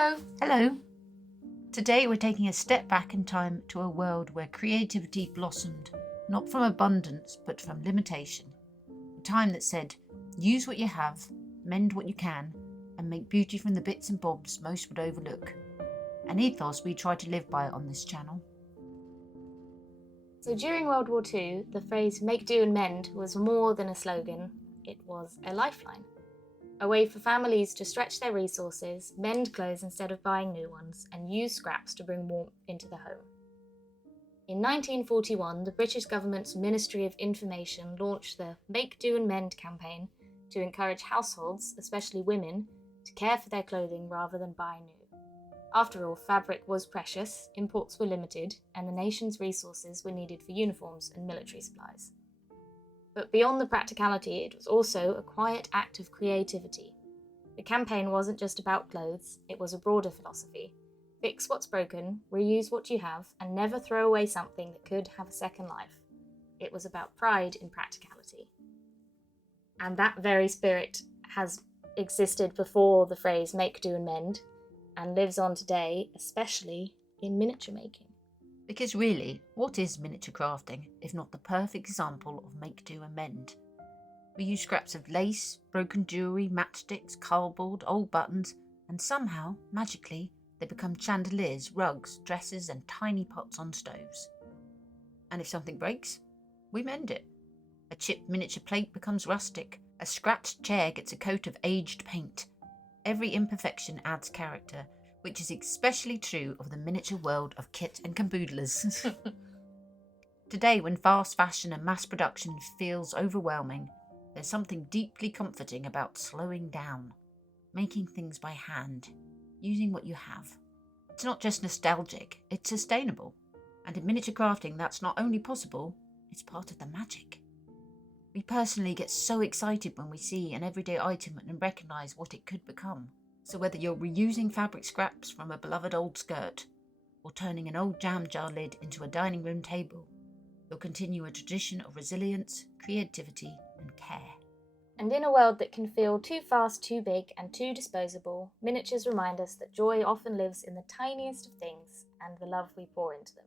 Hello. Hello. Today we're taking a step back in time to a world where creativity blossomed, not from abundance but from limitation. A time that said, use what you have, mend what you can, and make beauty from the bits and bobs most would overlook. An ethos we try to live by on this channel. So during World War II, the phrase make do and mend was more than a slogan, it was a lifeline. A way for families to stretch their resources, mend clothes instead of buying new ones, and use scraps to bring warmth into the home. In 1941, the British government's Ministry of Information launched the Make Do and Mend campaign to encourage households, especially women, to care for their clothing rather than buy new. After all, fabric was precious, imports were limited, and the nation's resources were needed for uniforms and military supplies. But beyond the practicality, it was also a quiet act of creativity. The campaign wasn't just about clothes, it was a broader philosophy. Fix what's broken, reuse what you have, and never throw away something that could have a second life. It was about pride in practicality. And that very spirit has existed before the phrase make do and mend, and lives on today, especially in miniature making. Because really, what is miniature crafting if not the perfect example of make do and mend? We use scraps of lace, broken jewellery, matchsticks, cardboard, old buttons, and somehow, magically, they become chandeliers, rugs, dresses, and tiny pots on stoves. And if something breaks, we mend it. A chipped miniature plate becomes rustic, a scratched chair gets a coat of aged paint. Every imperfection adds character, which is especially true of the miniature world of kit and caboodlers. Today, when fast fashion and mass production feels overwhelming, there's something deeply comforting about slowing down, making things by hand, using what you have. It's not just nostalgic, it's sustainable. And in miniature crafting, that's not only possible, it's part of the magic. We personally get so excited when we see an everyday item and recognise what it could become. So whether you're reusing fabric scraps from a beloved old skirt, or turning an old jam jar lid into a dining room table, you'll continue a tradition of resilience, creativity, and care. And in a world that can feel too fast, too big, and too disposable, miniatures remind us that joy often lives in the tiniest of things and the love we pour into them.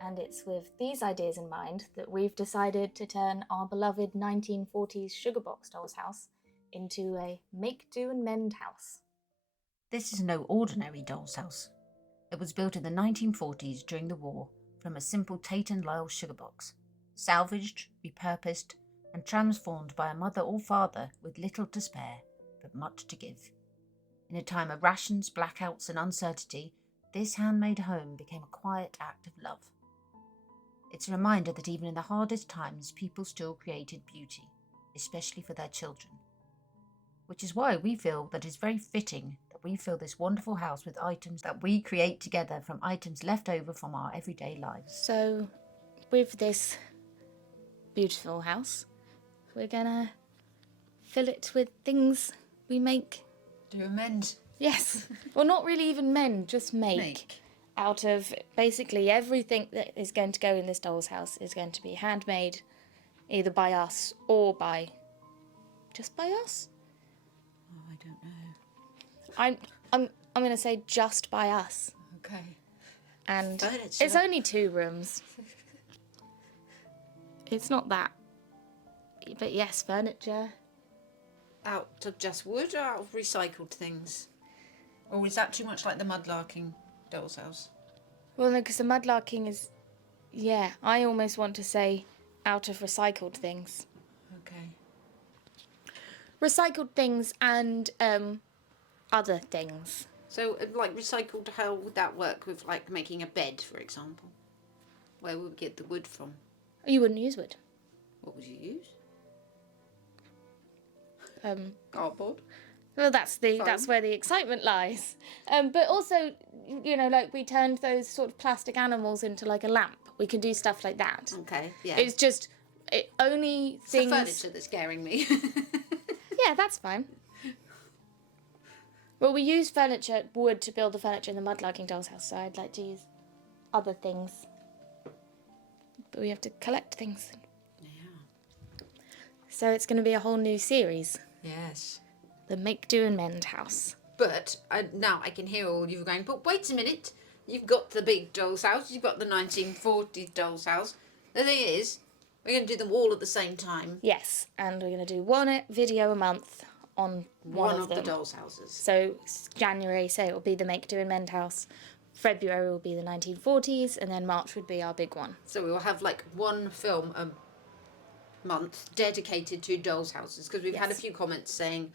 And it's with these ideas in mind that we've decided to turn our beloved 1940s sugar box doll's house into a make-do-and-mend house. This is no ordinary doll's house. It was built in the 1940s during the war from a simple Tate & Lyle sugar box, salvaged, repurposed, and transformed by a mother or father with little to spare, but much to give. In a time of rations, blackouts, and uncertainty, this handmade home became a quiet act of love. It's a reminder that even in the hardest times, people still created beauty, especially for their children. Which is why we feel that it's very fitting that we fill this wonderful house with items that we create together from items left over from our everyday lives. So, with this beautiful house, we're gonna fill it with things we make. Do and mend. Yes. Well, not really even mend, just make. Out of basically everything that is going to go in this doll's house is going to be handmade, either by us or by us. Oh, I don't know. I'm going to say just by us. Okay. And Furniture. it's only 2 rooms. It's not that. But yes, furniture. Out of just wood or out of recycled things? Or is that too much like the mudlarking doll's house? Well, no, because the mudlarking is... Yeah, I almost want to say out of recycled things. Okay. Recycled things and other things. So, like recycled, how would that work with like making a bed, for example? Where would we get the wood from? You wouldn't use wood. What would you use? Cardboard. Well, that's where the excitement lies. But also, you know, like we turned those sort of plastic animals into like a lamp. We can do stuff like that. Okay, yeah. It's just only it's things. the furniture that's scaring me. Yeah, that's fine. Well, we use wood to build the furniture in the mudlarking doll's house, so I'd like to use other things. But we have to collect things. Yeah. So it's going to be a whole new series. Yes. The Make Do and Mend house. But now I can hear all you going, but wait a minute, you've got the big doll's house, you've got the 1940s doll's house. The thing is, we're going to do them all at the same time. Yes, and we're going to do one video a month on one of the them. doll's houses. So January, say it will be the Make Do and Mend house. February will be the 1940s, and then March would be our big one. So we will have like one film a month dedicated to doll's houses, because we've had a few comments saying,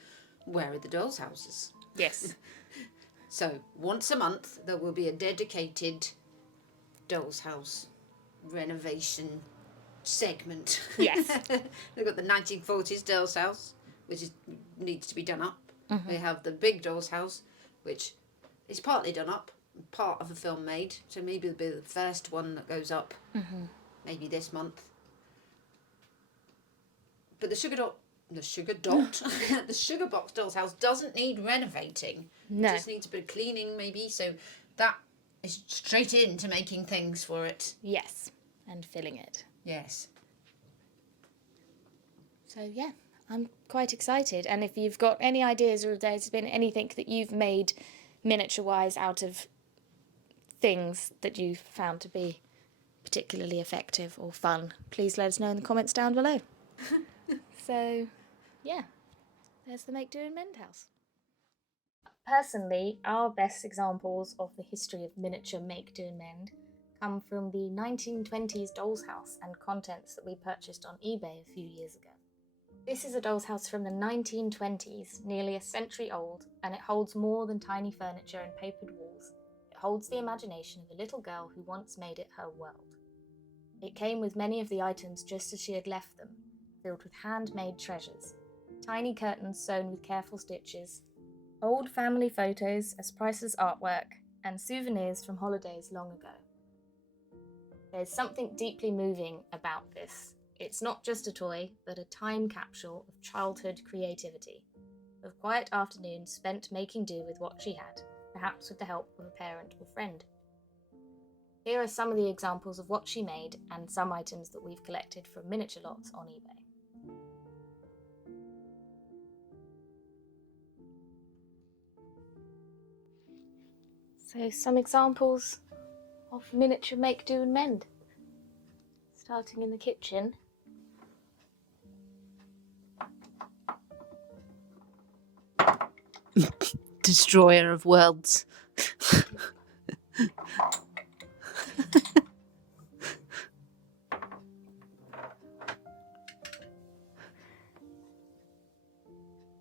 where are the doll's houses? Yes. So once a month there will be a dedicated doll's house renovation segment. Yes. We've got the 1940s doll's house, which needs to be done up. We have the big doll's house, which is partly done up, part of a film made, so maybe it'll be the first one that goes up maybe this month. But the sugar box doll's house doesn't need renovating. No. It just needs a bit of cleaning maybe, so that is straight into making things for it. Yes, and filling it. Yes. So yeah, I'm quite excited. And if you've got any ideas, or if there's been anything that you've made miniature-wise out of things that you've found to be particularly effective or fun, please let us know in the comments down below. So yeah, there's the Make Do and Mend house. Personally, our best examples of the history of miniature Make Do and Mend come from the 1920s doll's house and contents that we purchased on eBay a few years ago. This is a doll's house from the 1920s, nearly a century old, and it holds more than tiny furniture and papered walls. It holds the imagination of a little girl who once made it her world. It came with many of the items just as she had left them, filled with handmade treasures, tiny curtains sewn with careful stitches, old family photos as priceless artwork, and souvenirs from holidays long ago. There's something deeply moving about this. It's not just a toy, but a time capsule of childhood creativity, of quiet afternoons spent making do with what she had, perhaps with the help of a parent or friend. Here are some of the examples of what she made and some items that we've collected from miniature lots on eBay. So some examples of miniature Make Do and Mend. Starting in the kitchen. Destroyer of worlds.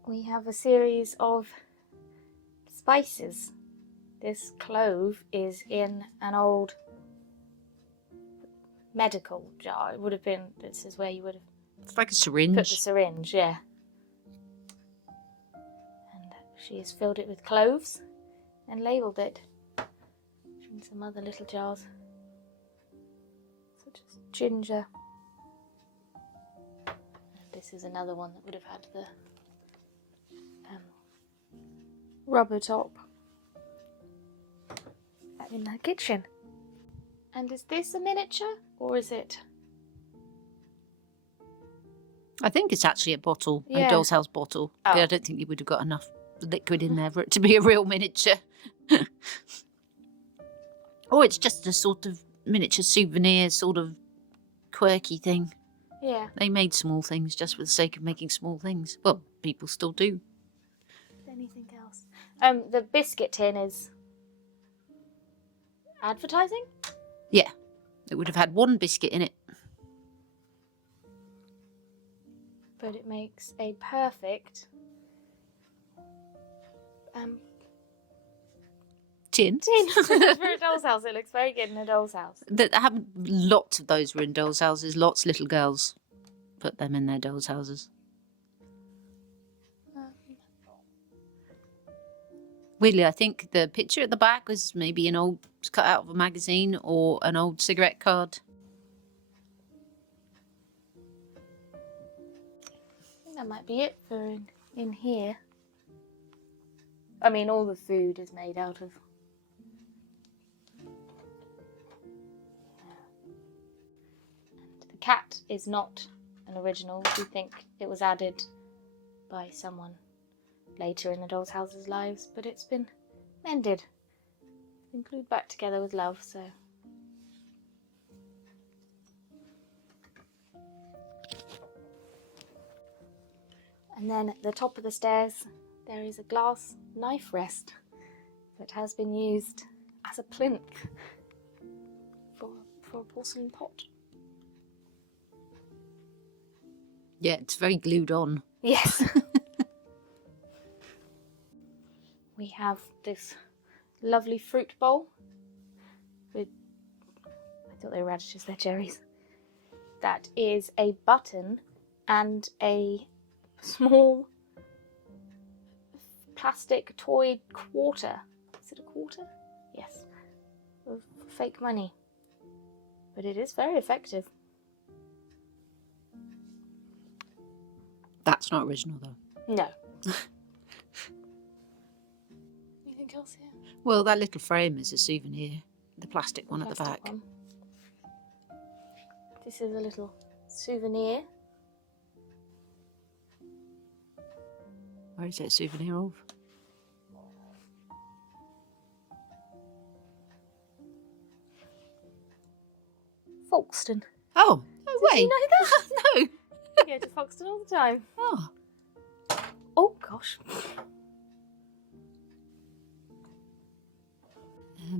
We have a series of spices. This clove is in an old medical jar. It would have been, this is where you would have It's like a put the syringe. syringe, yeah. And she has filled it with cloves and labelled it. And some other little jars, such as ginger. And this is another one that would have had the rubber top in the kitchen. And is this a miniature or is it? I think it's actually a bottle, Yeah. a doll's house bottle. Oh. I don't think you would have got enough liquid in there for it to be a real miniature. Or it's just a sort of miniature souvenir, sort of quirky thing. Yeah. They made small things just for the sake of making small things. Well, people still do. Anything else? The biscuit tin is advertising? Yeah, it would have had one biscuit in it. But it makes a perfect Tin. tin for a doll's house. It looks very good in a doll's house. That haven't. Lots of those were in dolls' houses. Lots of little girls put them in their dolls' houses. Weirdly, I think the picture at the back was maybe an old cut out of a magazine or an old cigarette card. I think that might be it for in here. I mean, all the food is made out of. And the cat is not an original. We think it was added by someone later in the dolls' house's lives, but it's been mended. Been glued back together with love, so. And then at the top of the stairs, there is a glass knife rest that has been used as a plinth for a porcelain pot. Yeah, it's very glued on. Yes. We have this lovely fruit bowl with, I thought they were radishes, they're cherries. That is a button and a small plastic toy quarter. Is it a quarter? Yes. Of fake money. But it is very effective. That's not original, though. No. Anything else here? Well, that little frame is a souvenir. The plastic one at the Plastic back. one. This is a little souvenir. Where is it a souvenir of? Folkestone. Oh, no Did way. you know that? No. I go to Folkestone all the time. Oh. Oh gosh.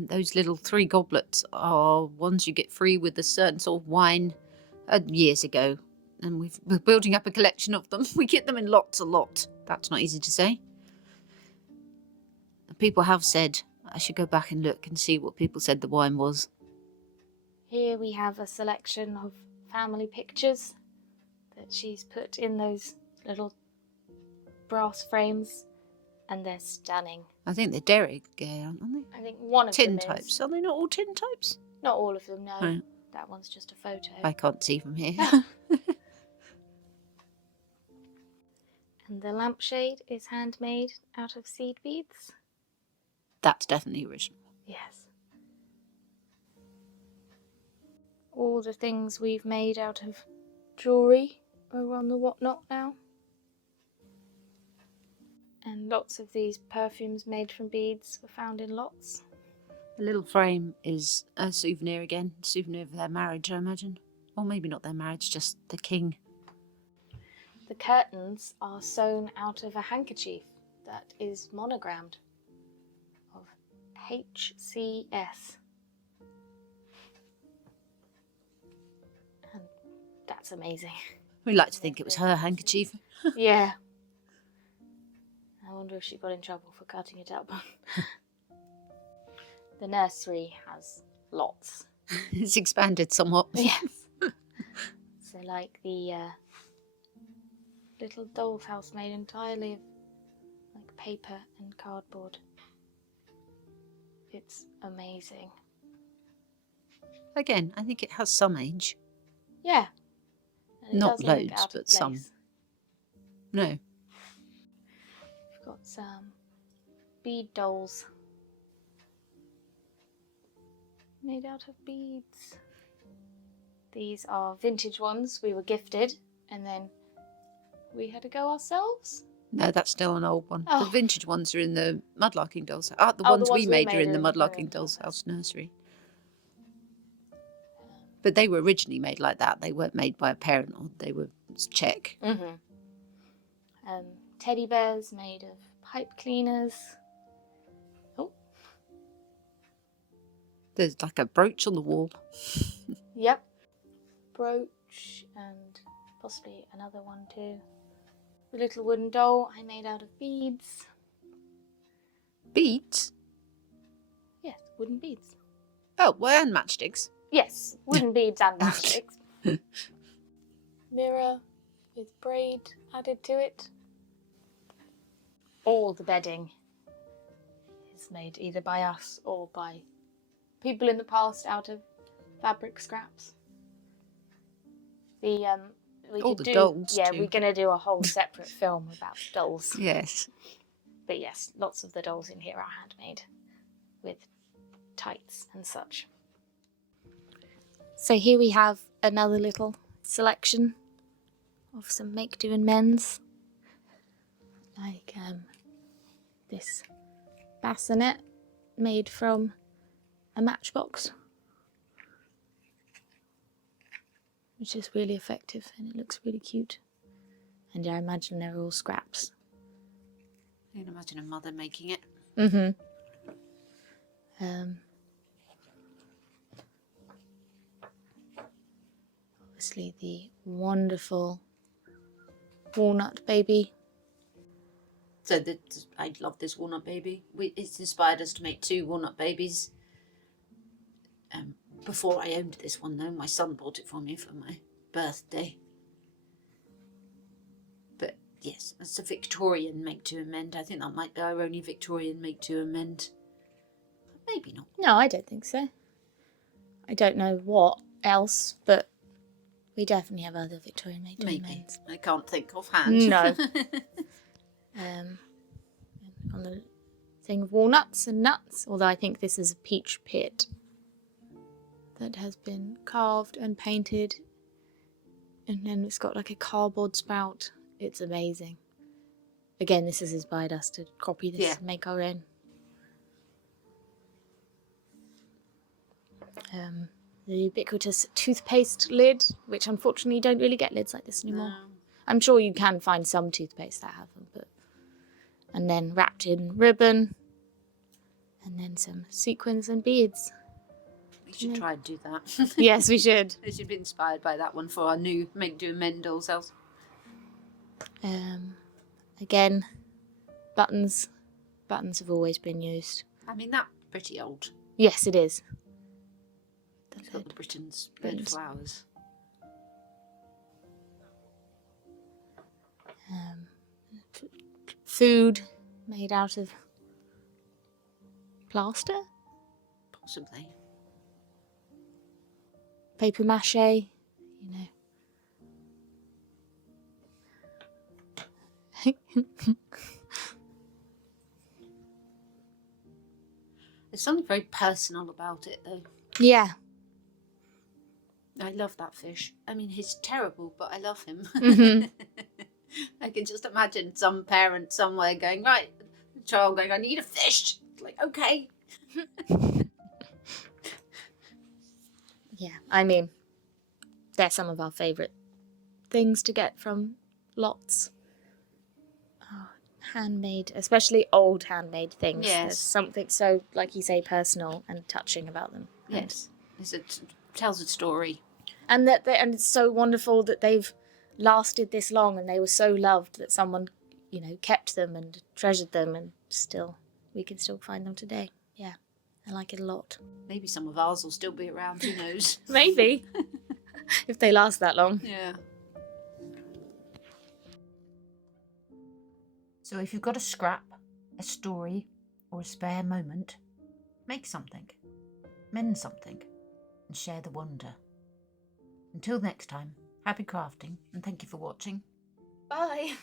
Those little 3 goblets are ones you get free with a certain sort of wine years ago. And we're building up a collection of them. We get them in lots a lot. That's not easy to say. People have said I should go back and look and see what people said the wine was. Here we have a selection of family pictures that she's put in those little brass frames, and they're stunning. I think they're dairy, aren't they? I think one of Tin them types. is. Are they not all tin types? Not all of them, no. Right. That one's just a photo. I can't see from here. And the lampshade is handmade out of seed beads. That's definitely original. Yes. All the things we've made out of jewellery are on the whatnot now. And lots of these perfumes made from beads were found in lots. The little frame is a souvenir again. Souvenir of their marriage, I imagine. Or maybe not their marriage, just the king. The curtains are sewn out of a handkerchief that is monogrammed of HCS. And that's amazing. We like to think it was her handkerchief. Yeah. I wonder if she got in trouble for cutting it up. The nursery has lots. It's expanded somewhat. Yes. So like the little doll's house made entirely of like paper and cardboard. It's amazing. Again, I think it has some age. Yeah. And it Not doesn't look loads, out of but some. place. No. We've got some bead dolls made out of beads. These are vintage ones we were gifted, and then we had to go ourselves. No, that's still an old one. Oh. The vintage ones are in the Mudlarking Dolls House. The Oh, ones we made are in the are Mudlarking Dolls House nursery. But they were originally made like that. They weren't made by a parent, or they were Czech. Mm-hmm. Teddy bears made of pipe cleaners. Oh, There's like a brooch on the wall. yep. Brooch and possibly another one too. The little wooden doll I made out of beads. Beads? Yes, wooden beads. Oh, well, and matchsticks. Yes, wooden beads and matchsticks. Mirror with braid added to it. All the bedding is made either by us or by people in the past out of fabric scraps. All the dolls Yeah, too. we're going to do a whole separate film about dolls. Yes. But yes, lots of the dolls in here are handmade with tights and such. So here we have another little selection of some make-do and men's. Like this bassinet made from a matchbox, which is really effective and it looks really cute. And yeah, I imagine they're all scraps. I can imagine a mother making it. Obviously the wonderful walnut baby. So I love this walnut baby. It's inspired us to make 2 walnut babies. Before I owned this one, though, my son bought it for me for my birthday. But yes, it's a Victorian make to amend. I think that might be our only Victorian make to amend. Maybe not. No, I don't think so. I don't know what else, but we definitely have other Victorian make to Maybe. amends. I can't think offhand. No. On the thing of walnuts and nuts, although I think this is a peach pit that has been carved and painted, and then it's got like a cardboard spout. It's amazing. Again, this has inspired us to copy this and make our own. The ubiquitous toothpaste lid, which unfortunately you don't really get lids like this anymore. No. I'm sure you can find some toothpaste that have them, but... And then wrapped in ribbon, and then some sequins and beads. We should try and do that. Yes, we should. We should be inspired by that one for our new make do amend dolls house. Again, buttons. Buttons have always been used. I mean, that's pretty old. Yes, it is. It's got the Britain's red flowers. Food made out of plaster, Possibly. paper mache, you know. There's something very personal about it, though. Yeah. I love that fish. I mean, he's terrible, but I love him. I can just imagine some parent somewhere going, right, the child going, I need a fish. Like, okay. Yeah, I mean, they're some of our favourite things to get from lots. Oh, handmade, especially old handmade things. Yes. There's something so, like you say, personal and touching about them. Yes. It tells a story. And and it's so wonderful that they've lasted this long and they were so loved that someone, you know, kept them and treasured them, and we can still find them today. Yeah, I like it a lot. Maybe some of ours will still be around, who knows? Maybe. If they last that long. Yeah. So if you've got a scrap, a story, or a spare moment, make something, mend something, and share the wonder. Until next time, happy crafting, and thank you for watching. Bye.